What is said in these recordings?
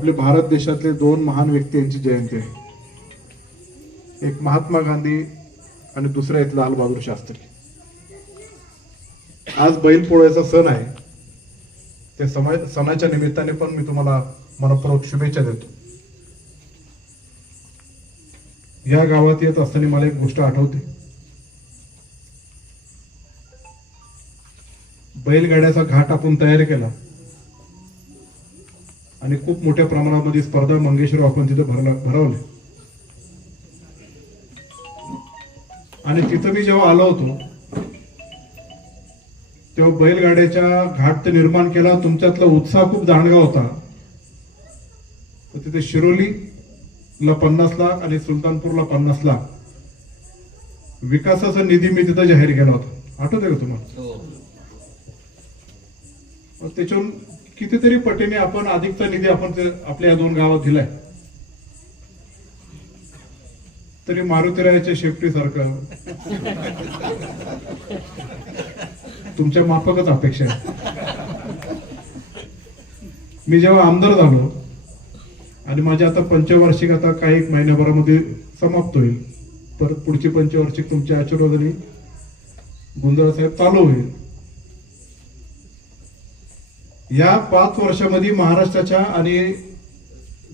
आपले भारत देशातले दोन महान व्यक्ती यांची जयंती आहे. एक महात्मा गांधी आणि दुसरा आहेत लालबहादूर शास्त्री. आज बैल पोळ्याचा सण आहे. त्या समय सणाच्या निमित्ताने पण मी तुम्हाला मनपूर्वक शुभेच्छा देतो. या गावात येत असताना मला एक गोष्ट आठवते. बैलगाड्याचा घाट आपण तयार केला. आणि खूप मोठ्या प्रमाणामध्ये स्पर्धा मंगेश्वर आपण तिथे भरला भरवले. आणि तिथं मी जेव्हा आलो होतो तेव्हा बैलगाड्याच्या घाट ते निर्माण केला तुमच्यातला उत्साह खूप दांडगा होता. तर तिथे शिरोली ला पन्नास लाख आणि सुलतानपूरला पन्नास लाख. विकासाचा निधी मी तिथं जाहीर केला होता. आठवतंय का तुम्हाला? हो. मग त्याच्याहून कितीतरी पटीने आपण अधिकचा निधी आपण आपल्या या दोन गावात दिलाय. तरी मारुतीरायाच्या शेपटी सारखं तुमच्या माफकच अपेक्षा आहे. मी जेव्हा आमदार झालो आणि माझी आता पंचवार्षिक आता काही एक महिन्याभरामध्ये समाप्त होईल परत पुढची पंचवार्षिक तुमच्या आशीर्वादाने गुंजाळ साहेब चालू होईल. या पाच वर्षामध्ये महाराष्ट्राच्या आणि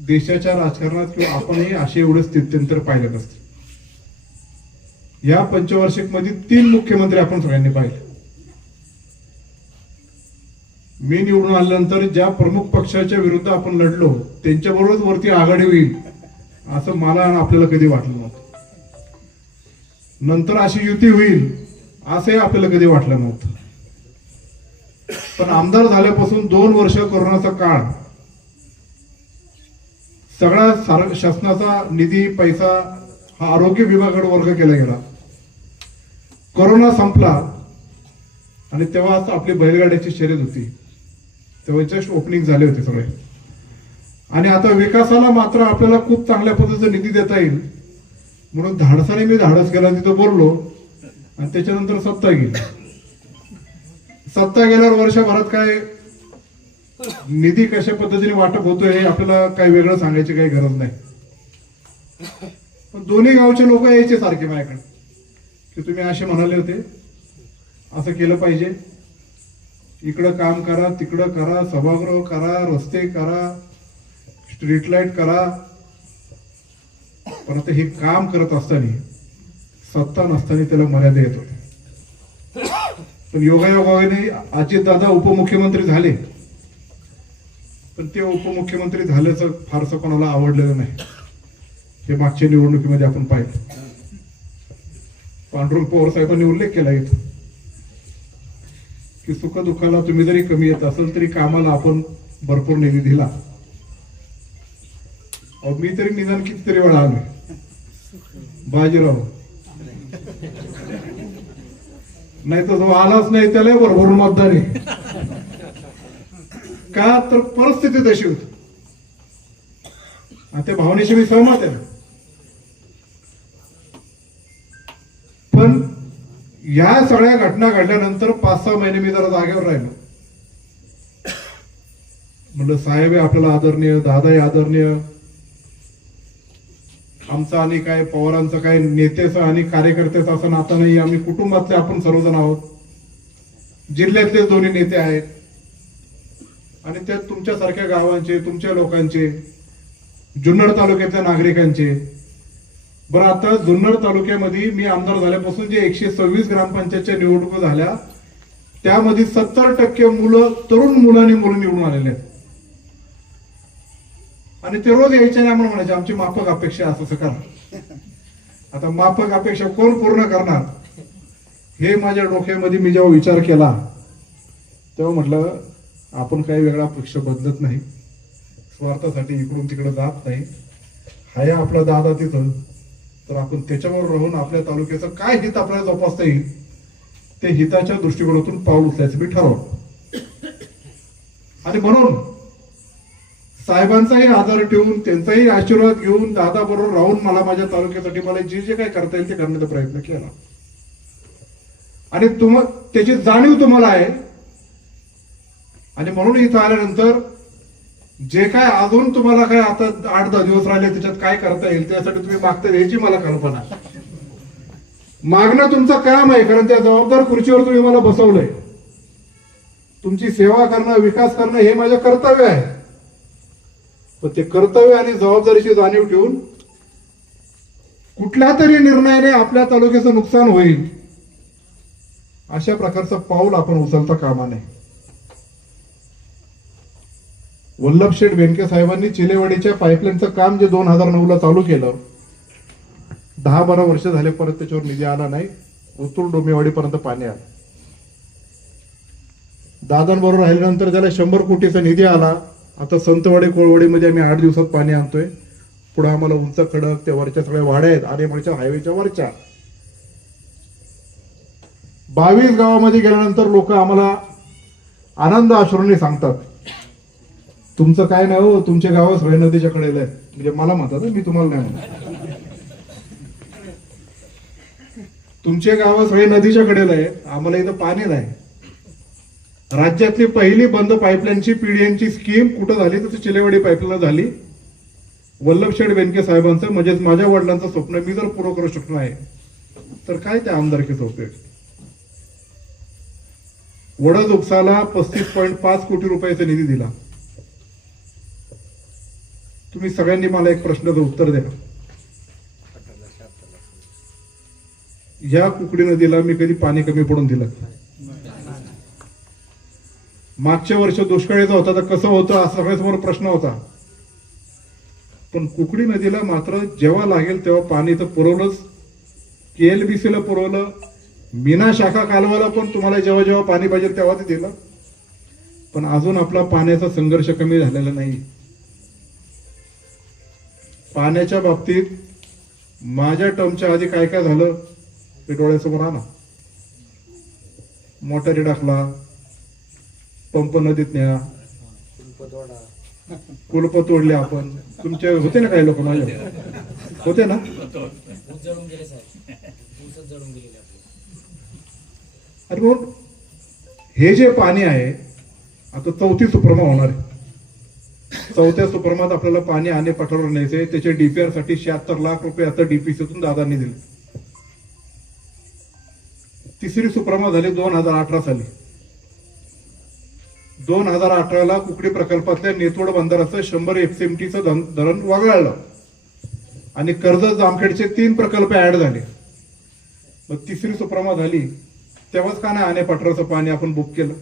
देशाच्या राजकारणात किंवा आपणही असे एवढे स्थित्यंतर पाहिलं नसते. या पंचवार्षिकमध्ये तीन मुख्यमंत्री आपण सगळ्यांनी पाहिले. मी निवडून आल्यानंतर ज्या प्रमुख पक्षाच्या विरुद्ध आपण लढलो त्यांच्याबरोबरच वरती आघाडी होईल असं मला आणि आपल्याला कधी वाटलं नव्हतं. नंतर अशी युती होईल असंही आपल्याला कधी वाटलं नव्हतं. पण आमदार झाल्यापासून दोन वर्ष कोरोनाचा काळ. सगळा सार- शासनाचा निधी पैसा हा आरोग्य विभागाकडे वर्ग केला गेला. कोरोना संपला आणि तेव्हाच आपली बैलगाड्याची शर्यत होती. तेव्हा जस्ट ओपनिंग झाले होते सगळे. आणि आता विकासाला मात्र आपल्याला खूप चांगल्या पद्धतीचा निधी देता येईल. म्हणून धाडसाने मी धाडस केला तिथं बोललो. आणि त्याच्यानंतर सत्ता गेली. सत्ता गेल्यावर वर्षभरात काय निधी कशा पद्धतीने वाटप होतोय हे आपल्याला काही वेगळं सांगायची काही गरज नाही. पण दोन्ही गावचे लोक यायचे सारखे माझ्याकडे. की तुम्ही असे म्हणाले होते. असं केलं पाहिजे. इकडं काम करा तिकडं करा सभागृह करा रस्ते करा स्ट्रीट लाइट करा. परत हे काम करत असताना सत्ता नसताना त्याला मर्यादा येत होते पण योगायोगाने अजितदादा उपमुख्यमंत्री झाले. पण ते उपमुख्यमंत्री झाल्याचं फारसं कोणाला आवडलेलं नाही. हे मागच्या निवडणुकीमध्ये आपण पाहिलं. पांडुरंग पवार साहेबांनी उल्लेख केला इथं. की सुखदुःखाला तुम्ही जरी कमी येत असेल तरी कामाला आपण भरपूर निधी दिला. मी तरी निदान कितीतरी वेळा आलोय. बाजीराव. नाही तर जो आलाच नाही त्याला बरोबर मतदान आहे. का? तर परिस्थिती तशी होती. आणि त्या भावनेशी मी सहमत आहे. पण या सगळ्या घटना घडल्यानंतर पाच सहा महिने मी जरा जागेवर राहिलो. म्हणलं साहेब आपल्याला आदरणीय दादा आदरणीय आमचं आणि काय पवारांचं काय नेत्याचं आणि कार्यकर्त्याचं असं नातं नाही आम्ही कुटुंबातले आपण सर्वजण आहोत. जिल्ह्यातले दोन्ही नेते आहेत. आणि त्यात तुमच्यासारख्या गावांचे तुमच्या लोकांचे जुन्नर तालुक्यातल्या नागरिकांचे. बरं आता जुन्नर तालुक्यामध्ये मी आमदार झाल्यापासून जे एकशे सव्वीस ग्रामपंचायतच्या निवडणुका झाल्या त्यामध्ये सत्तर टक्के मुलं तरुण मुलांनी मुलं निवडून आलेले आहेत. आणि ते रोज यायचे नाही म्हणून म्हणायचे आमची माफक अपेक्षा असं असं करा. आता माफक अपेक्षा कोण पूर्ण करणार? हे माझ्या डोक्यामध्ये मी जेव्हा विचार केला तेव्हा म्हटलं आपण काही वेगळा पक्ष बदलत नाही. स्वार्थासाठी इकडून तिकडे जात नाही. हाय आपला दादा तिथं. तर आपण त्याच्यावर राहून आपल्या तालुक्याचं काय हित आपल्याला जोपासता येईल ते हिताच्या दृष्टिकोनातून पाऊल उचलायचं मी ठरवलं. आणि म्हणून साहेबांचाही आधार ठेवून त्यांचाही आशीर्वाद घेऊन दादा बरोबर राहून मला माझ्या तालुक्यासाठी मला जे जे काही करता येईल ते करण्याचा प्रयत्न केला. आणि तुम त्याची जाणीव तुम्हाला आहे. आणि म्हणून इथं आल्यानंतर जे काय अजून तुम्हाला काय आता आठ दहा दिवस राहिले त्याच्यात काय करता येईल त्यासाठी तुम्ही मागता याची मला कल्पना. मागणं तुमचं काम आहे कारण त्या जबाबदार खुर्चीवर तुम्ही मला बसवलंय. तुमची सेवा करणं विकास करणं हे माझं कर्तव्य आहे. पण ते कर्तव्य आणि जबाबदारीची जाणीव ठेवून कुठल्या तरी निर्णयाने आपल्या तालुक्याचं नुकसान होईल अशा प्रकारचं पाऊल आपण उचलता कामा नये. वल्लभ शेठ बेनके साहेबांनी चिलेवाडीच्या पाईपलाईनचं काम जे दोन हजार नऊला चालू केलं दहा बारा वर्ष झाले परत त्याच्यावर निधी आला नाही उतूर डोमेवाडीपर्यंत पाणी आलं. दादांबरोबर राहिल्यानंतर त्याला शंभर कोटीचा निधी आला आता संतवाडी कोळवाडीमध्ये आम्ही आठ दिवसात पाणी आणतोय. पुढे आम्हाला उंच खडक त्या वरच्या सगळ्या वाड्या आहेत. आरेमळच्या हायवेच्या वरच्या. बावीस गावामध्ये गेल्यानंतर लोक आम्हाला आनंद आश्रमने सांगतात. तुमचं काय नाही हो तुमचे गाव सगळे नदीच्या कडेला आहेत. म्हणजे मला म्हणतात मी तुम्हाला नाही म्हणत. तुमचे गाव सगळे नदीच्या कडेला आहेत. आम्हाला इथं पाणी नाही. राज्यातली पहिली बंद पाईपलाईनची पीडीएनची स्कीम कुठं झाली? तर ती चिलेवाडी पाईपलाईन झाली. वल्लभशेठ बेनके साहेबांचं म्हणजेच माझ्या वडिलांचं स्वप्न मी जर पूर्ण करू शकलो आहे तर काय त्या आमदारकीचा उपयोग? वडद उपसाला पस्तीस पॉईंट पाच कोटी रुपयाचा निधी दिला. तुम्ही सगळ्यांनी मला एक प्रश्नाचं उत्तर द्या. या कुकडी नदीला मी कधी पाणी कमी पडून दिलं मागच्या वर्ष दुष्काळीचा होता तर कसं होतं हा सगळ्यासमोर प्रश्न होता. पण कुकडी नदीला मात्र जेव्हा लागेल तेव्हा पाणी तर पुरवलंच. के एल बी सीला पुरवलं. मीना शाखा कालवाला पण तुम्हाला जेव्हा जेव्हा पाणी पाहिजे तेव्हा ते दिलं. पण अजून आपला पाण्याचा संघर्ष कमी झालेला नाही. पाण्याच्या बाबतीत माझ्या टर्मच्या आधी काय काय झालं ते डोळ्यासमोर आणा. मोटारी टाकला. पंप नदीत न्या कुलप तोडले आपण. तुमचे होते ना काही लोक माझ्या होते ना? अरे मग हे जे पाणी आहे आता चौथी सुप्रमा होणार आहे. चौथ्या सुप्रमात आपल्याला पाणी आणि पठारावर न्यायचे त्याचे डीपीआरसाठी शहात्तर लाख रुपये आता डीपीसीतून दादांनी दिले. तिसरी सुप्रमा झाली दोन हजार अठरा साली. दोन हजार अठराला कुकडी प्रकल्पातल्या नेतोड बंदराचं शंभर एफसीएमटीचं धरण वगळलं. आणि कर्जत जामखेडचे तीन प्रकल्प ॲड झाले. मग तिसरी सुप्रमा झाली. तेव्हाच का नाही आणे पाटराचं पाणी आपण बुक केलं.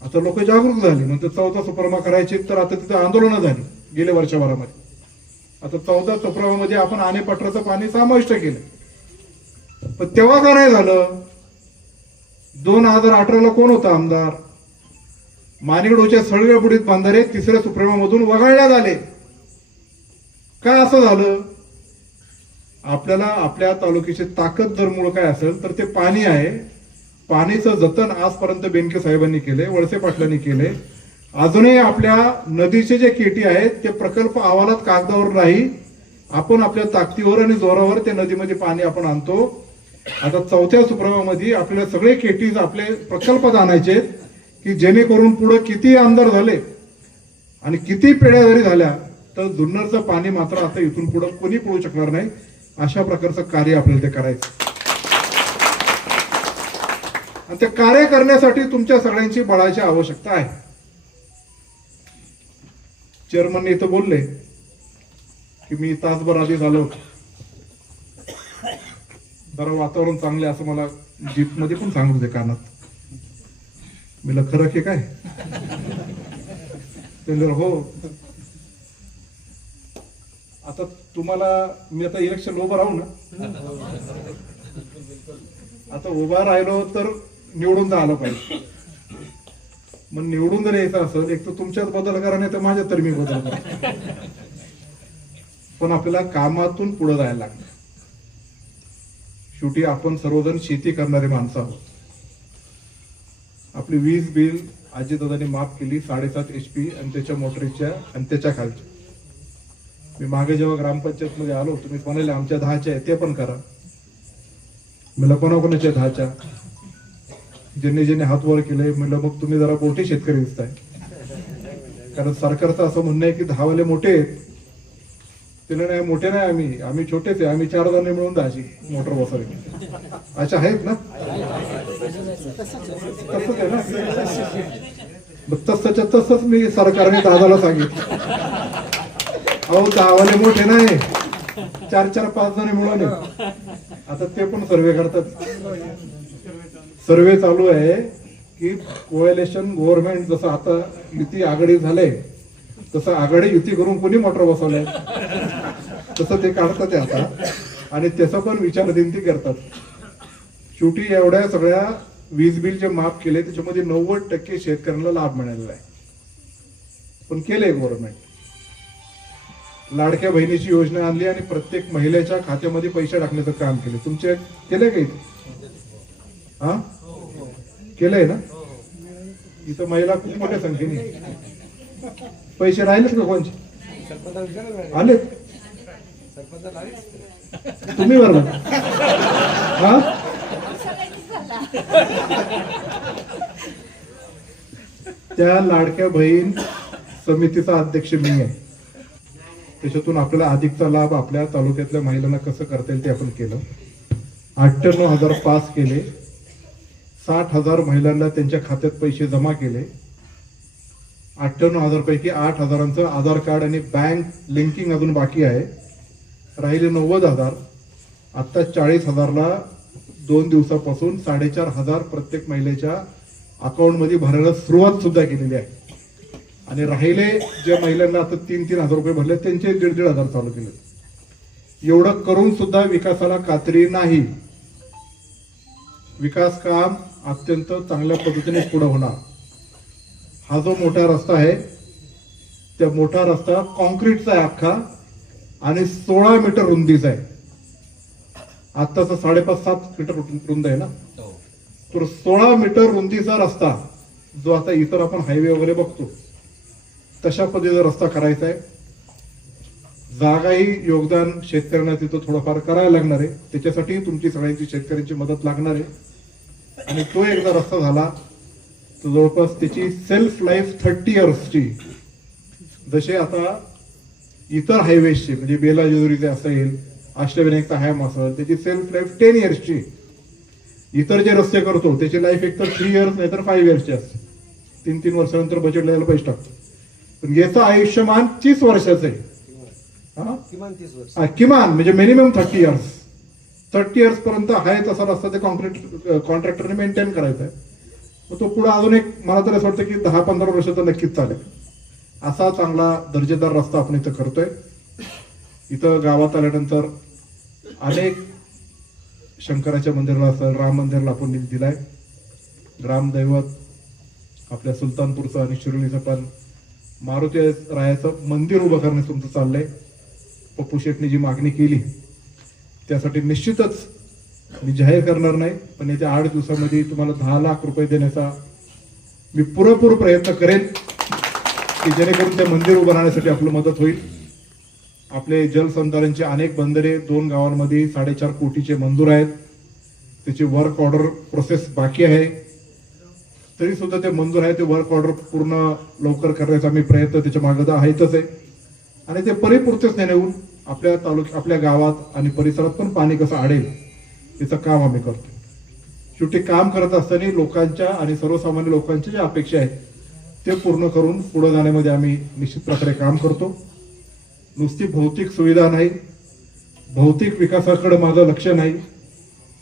आता लोक जागरूक झाली. नंतर चौदा सुप्रमा करायची तर आता तिथे आंदोलनं झाली गेल्या वर्षभरामध्ये आता चौदा सुप्रमामध्ये आपण आणे पाटराचं पाणी समाविष्ट केलं. पण तेव्हा का नाही झालं? दोन हजार अठराला कोण होता आमदार? मानिकडोच्या सळव्या बांधारे तिसऱ्या सुप्रेमामधून वगळण्यात आले. का असं झालं? आपल्याला आपल्या तालुक्याची ताकद जर मूळ काय असेल तर ते पाणी आहे. पाणीचं जतन आजपर्यंत बेनके साहेबांनी केले वळसे पाटलांनी केले. अजूनही आपल्या नदीचे जे केटी आहेत ते प्रकल्प अहवालात कागदावर नाही. आपण आपल्या ताकदीवर आणि जोरावर त्या नदीमध्ये पाणी आपण आणतो. आता चौथ्या सुप्रभामध्ये आपल्याला सगळे केटीज आपले प्रकल्पात आणायचे की जेणेकरून पुढे किती आमदार झाले आणि किती पेढ्या जरी झाल्या तर जुन्नरचं पाणी मात्र आता इथून पुढं कोणी पळू शकणार नाही अशा प्रकारचं कार्य आपल्याला ते करायचं आणि ते कार्य करण्यासाठी तुमच्या सगळ्यांची बळाची आवश्यकता आहे. चेअरमनने इथं बोलले की मी तासभर आधी झालो जरा वातावरण चांगले असं मला जीपमध्ये पण सांगत होते कानात. मी खरं की काय? ते हो. आता तुम्हाला मी आता इलेक्शन उभं राहू ना? आता उभा राहिलो तर निवडून तर आलं पाहिजे. मग निवडून जर यायचं असेल एक तर तुमच्यात बदल करा नाही तर माझ्यात तर मी बदल करा. पण आपल्याला कामातून पुढे जायला लागलं शेवटी आपण सर्वजण शेती करणारे माणसं आहोत. आपली वीज बिल आजीदादांनी माफ केली साडेसात एच पी आणि त्याच्या मोटरीच्या आणि त्याच्या खालच्या. मी मागे जेव्हा ग्रामपंचायत मध्ये आलो तुम्ही कोणाला आमच्या दहाच्या आहे ते पण करा. मला कोणाकोणाच्या दहाच्या? ज्यांनी ज्यांनी हात वर केले म्हणलं मग तुम्ही जरा मोठे शेतकरी दिसताय. कारण सरकारचं असं म्हणणं आहे की दहावाले मोठे आहेत. तिला नाही मोठे नाही आम्ही. आम्ही छोटेच आहे. आम्ही चार जण मिळून दहाशी मोटर बसवली अच्छा आहेत ना? तसंच आहे ना? मग तसंच्या तसंच मी सरकारने दादाला सांगितलं. अहो दहावाले मोठे नाही. चार चार पाच जण मिळून आता ते पण सर्वे करतात. सर्वे चालू आहे की कोएलेशन गव्हर्नमेंट जसं आता किती आघाडी झालंय तसं आघाडी युती करून कोणी मोटर बसवलंय? तसं ते काढतात ते आता. आणि त्याचा पण विचार विनंती करतात. शेवटी एवढ्या सगळ्या वीज बिल जे माफ केले त्याच्यामध्ये नव्वद टक्के शेतकऱ्यांना लाभ मिळालेला आहे. पण केले गव्हर्नमेंट लाडक्या बहिणीची योजना आणली आणि प्रत्येक महिलेच्या खात्यामध्ये पैसे टाकण्याचं काम केलं तुमचे केले का इथे? हा? केलंय ना? इथं महिला खूप मोठ्या संख्येने. पैसे राहिलेत का कोणचे? आलेत. तुम्ही बरं हा? त्या लाडक्या बहीण समितीचा अध्यक्ष मी आहे. त्याच्यातून आपल्याला अधिकचा लाभ आपल्या तालुक्यातल्या महिलांना कसं करता येईल ते आपण केलं. अठ्ठ्याण्णव हजार पास केले. साठ हजार महिलांना त्यांच्या खात्यात पैसे जमा केले. अठ्ठ्याण्णव हजार पैकी आठ हजारांचं आधार कार्ड आणि बँक लिंकिंग अजून बाकी आहे. राहिले नव्वद हजार. आत्ता चाळीस हजारला दोन दिवसापासून साडेचार हजार प्रत्येक महिलेच्या अकाउंटमध्ये भरायला सुरुवात सुद्धा केलेली आहे. आणि राहिले ज्या महिलांना आता तीन तीन हजार रुपये भरले त्यांचे दीड दीड हजार चालू केले. एवढं करून सुद्धा विकासाला कात्री नाही. विकास काम अत्यंत चांगल्या पद्धतीने पुढे होणार. हा जो मोठा रस्ता आहे त्या मोठा रस्ता कॉन्क्रीटचा आहे अख्खा आणि सोळा मीटर रुंदीचा आहे. आत्ताचा साडेपाच सात मीटर रुंद आहे ना? तर सोळा मीटर रुंदीचा रस्ता जो आता इतर आपण हायवे वगैरे बघतो तशा पद्धतीचा रस्ता करायचा आहे. जागाही योगदान शेतकऱ्यांना तिथं थोडंफार करायला लागणार आहे. त्याच्यासाठी तुमची सगळ्यांची शेतकऱ्यांची मदत लागणार आहे. आणि तो एकदा रस्ता झाला जवळपास त्याची सेल्फ लाईफ थर्टी इयर्सची जसे आता इतर हायवेजचे म्हणजे बेला जेजुरीचे असेल अष्टविनायकचा हॅम असेल त्याची सेल्फ लाईफ टेन इयर्सची इतर जे रस्ते करतो त्याची लाईफ एक तर थ्री इयर्स नाही तर फाईव्ह इयर्सची असते. तीन तीन वर्षानंतर बजेट द्यायला पैसे टाकतो. पण याचं आयुष्यमान तीस वर्षाचं आहे. हा? किमान तीस वर्ष. किमान म्हणजे minimum thirty years thirty years पर्यंत आहे तसा रस्ता ते कॉन्ट्रॅक्ट कॉन्ट्रॅक्टरने मेंटेन करायचा आहे. मग तो पुढे अजून एक मला तर असं वाटतं की दहा पंधरा वर्षाचा नक्कीच चालेल. असा चांगला दर्जेदार रस्ता आपण इथं करतोय. इथं गावात आल्यानंतर अनेक शंकराच्या मंदिराला असेल राम मंदिराला आपण निधी दिलाय. ग्रामदैवत आपल्या सुलतानपूरचं आणि शिरोलीचं पण मारुती रायाचं मंदिर उभं करण्यास तुमचं चाललंय. पप्पू शेटने जी मागणी केली त्यासाठी निश्चितच मी जाहीर करणार नाही पण येत्या आठ दिवसामध्ये तुम्हाला दहा लाख रुपये देण्याचा मी पुरेपूर प्रयत्न करेन की जेणेकरून ते मंदिर उभं राहण्यासाठी आपलं मदत होईल. आपले जलसंधारणचे अनेक बंदरे दोन गावांमध्ये साडेचार कोटीचे मंजूर आहेत. त्याची वर्क ऑर्डर प्रोसेस बाकी आहे. तरी सुद्धा ते मंजूर आहे ते वर्क ऑर्डर पूर्ण लवकर करण्याचा मी प्रयत्न त्याच्यामागे आहेतच आहे. आणि ते परिपुरतेच नेऊन आपल्या तालुक्या आपल्या गावात आणि परिसरात पण पाणी कसं आडेल तिचं काम आम्ही करतो शेवटी काम करत असताना लोकांच्या आणि सर्वसामान्य लोकांच्या ज्या अपेक्षा आहेत ते पूर्ण करून पुढे जाण्यामध्ये आम्ही निश्चित प्रकारे काम करतो. नुसती भौतिक सुविधा नाही भौतिक विकासाकडे माझं लक्ष नाही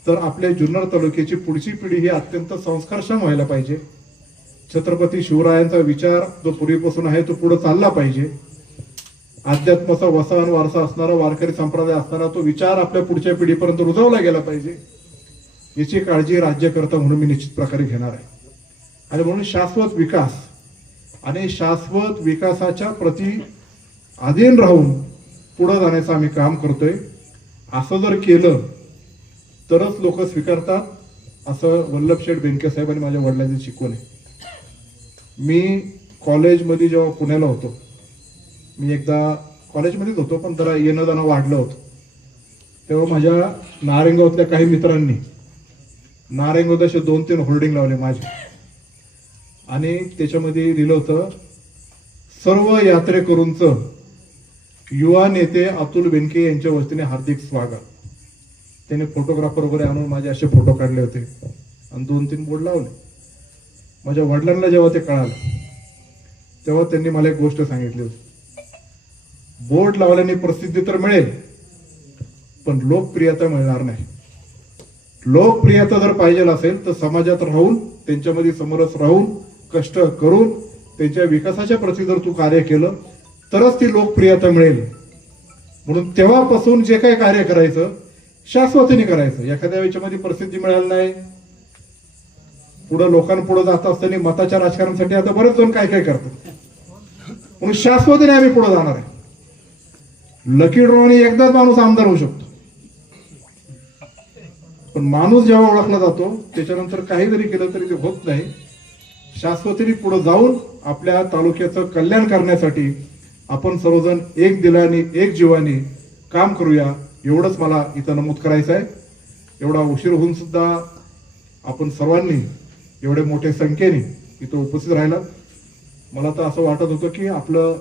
तर आपल्या जुन्नर तालुक्याची पुढची पिढी ही अत्यंत संस्कारक्षम व्हायला पाहिजे. छत्रपती शिवरायांचा विचार जो पूर्वीपासून आहे तो पुढे चालला पाहिजे. अध्यात्माचा वसा आणि वारसा असणारा वारकरी संप्रदाय असणारा तो विचार आपल्या पुढच्या पिढीपर्यंत रुजवला गेला पाहिजे. याची काळजी राज्यकर्ता म्हणून मी निश्चित प्रकारे घेणार आहे. आणि म्हणून शाश्वत विकास आणि शाश्वत विकासाच्या प्रती अधीन राहून पुढं जाण्याचं आम्ही काम करतोय. असं जर केलं तरच लोक स्वीकारतात असं वल्लभ शेठ बेनके साहेबांनी माझ्या वडिलांची शिकवण आहे मी कॉलेजमध्ये जेव्हा पुण्याला होतो मी एकदा कॉलेजमध्येच होतो पण जरा येणं जाणं वाढलं होतं. तेव्हा माझ्या नारेंगावतल्या काही मित्रांनी नारेंगावत असे दोन तीन होल्डिंग लावले माझे. आणि त्याच्यामध्ये लिहिलं होतं सर्व यात्रेकरूंचं युवा नेते अतुल बेनके यांच्या वतीने हार्दिक स्वागत. त्यांनी फोटोग्राफर वगैरे आणून माझे असे फोटो काढले होते आणि दोन तीन बोर्ड लावले. माझ्या वडिलांना जेव्हा ते कळालं तेव्हा त्यांनी मला एक गोष्ट सांगितली होती. बोर्ड लावल्याने प्रसिद्धी तर मिळेल पण लोकप्रियता मिळणार नाही. लोकप्रियता जर पाहिजे असेल तर समाजात राहून त्यांच्यामध्ये समरस राहून कष्ट करून त्यांच्या विकासाच्या प्रती जर तू कार्य केलं तरच ती लोकप्रियता मिळेल. म्हणून तेव्हापासून जे काही कार्य करायचं शाश्वतीने करायचं. एखाद्या याच्यामध्ये प्रसिद्धी मिळाली नाही. पुढं लोकांपुढे जात असताना मताच्या राजकारणासाठी आता बरेच जण काय काय करतात. म्हणून शाश्वतीने आम्ही पुढे जाणार आहे. लकी ड्रॉने एकदाच माणूस आमदार होऊ शकतो. पण माणूस जेव्हा ओळखला जातो त्याच्यानंतर काही जरी केलं तरी ते होत नाही. शाश्वतीने पुढे जाऊन आपल्या तालुक्याचं कल्याण करण्यासाठी आपण सर्वजण एक दिलाने एक जीवाने काम करूया एवढंच मला इथं नमूद करायचं आहे. एवढा उशीर होऊन सुद्धा आपण सर्वांनी एवढे मोठ्या संख्येने इथं उपस्थित राहिला मला तर असं वाटत होतं की आपलं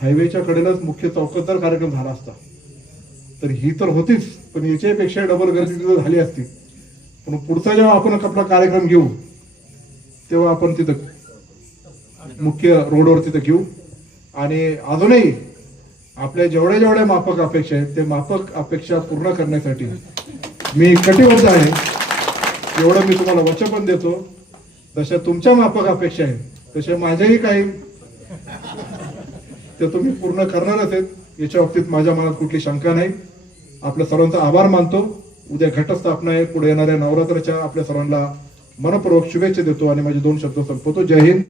हायवेच्या कडेलाच मुख्य चौकतदार कार्यक्रम झाला असता. तर ही तर होतीच पण याच्यापेक्षा डबल गर्दी तिथं झाली असती. पण पुढचा जेव्हा आपण आपला कार्यक्रम घेऊ तेव्हा आपण तिथं मुख्य रोडवर तिथं घेऊ. आणि अजूनही आपल्या जेवढ्या जेवढ्या मापक अपेक्षा आहेत ते मापक अपेक्षा पूर्ण करण्यासाठी मी कटिबद्ध आहे. एवढं मी तुम्हाला वचन पण देतो. जशा तुमच्या मापक अपेक्षा आहेत तशा माझ्याही काही ते तुम्ही पूर्ण करणारच आहेत. याच्या बाबतीत माझ्या मनात कुठली शंका नाही. आपल्या सर्वांचा आभार मानतो. उद्या घटस्थापना आहे. पुढे येणाऱ्या नवरात्राच्या आपल्या सर्वांना मनपूर्वक शुभेच्छा देतो आणि माझे दोन शब्द संपवतो. जय हिंद.